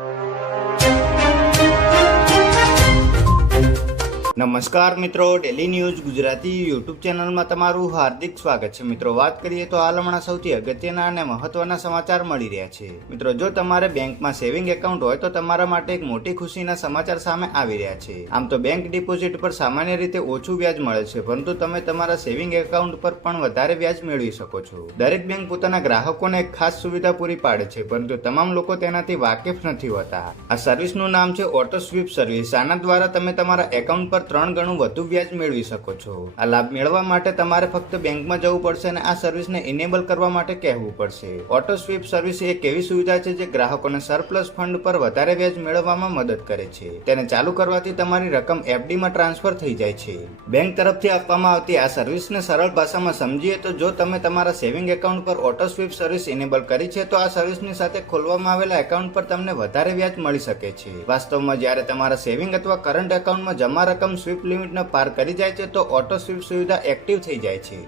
you. નમસ્કાર મિત્રો daily news Gujarati YouTube ચેનલમાં તમારું હાર્દિક સ્વાગત છે. મિત્રો, વાત કરીએ તો હાલ હમણાં સૌથી અગત્યના અને મહત્વના સમાચાર મળી રહ્યા છે. મિત્રો, જો તમારે બેંકમાં સેવિંગ એકાઉન્ટ હોય તો તમારા માટે એક મોટી ખુશીના સમાચાર સામે આવી રહ્યા છે. આમ તો બેંક ડિપોઝિટ પર સામાન્ય રીતે ઓછું વ્યાજ મળે છે, પરંતુ તમે તમારા સેવિંગ એકાઉન્ટ પર પણ વધારે વ્યાજ મેળવી શકો છો. દરેક બેંક પોતાના ગ્રાહકોને એક ખાસ સુવિધા પૂરી પાડે છે, પરંતુ તમામ લોકો તેનાથી વાકેફ નથી હોતા. આ સર્વિસનું નામ છે ઓટો સ્વીપ સર્વિસ આના દ્વારા તમે તમારા એકાઉન્ટ પર ત્રણ ગણું વધુ વ્યાજ મેળવી શકો છો. આ લાભ મેળવવા માટે તમારે ફક્ત બેંકમાં જવું પડશે અને આ સર્વિસને ઇનેબલ કરવા માટે કહેવું પડશે. ઓટો સ્વીપ સર્વિસ એક એવી સુવિધા છે જે ગ્રાહકોને સરપ્લસ ફંડ પર વધારે વ્યાજ મેળવવામાં મદદ કરે છે. તેને ચાલુ કરવાથી તમારી રકમ એફડીમાં ટ્રાન્સફર થઈ જાય છે. બેંક તરફથી આપવામાં આવતી આ સર્વિસને સરળ ભાષામાં સમજીએ તો જો તમે તમારા સેવિંગ એકાઉન્ટ પર ઓટો સ્વીપ સર્વિસ ઇનેબલ કરી છે, તો આ સર્વિસની સાથે ખોલવામાં આવેલા એકાઉન્ટ પર તમને વધારે વ્યાજ મળી શકે છે. વાસ્તવમાં જ્યારે તમારા સેવિંગ અથવા કરંટ એકાઉન્ટમાં જમા રકમ સ્વીપ લિમિટને પાર કરી જાય છે તો ઓટો સ્વીપ સુવિધા એક્ટિવ થઈ જાય છે.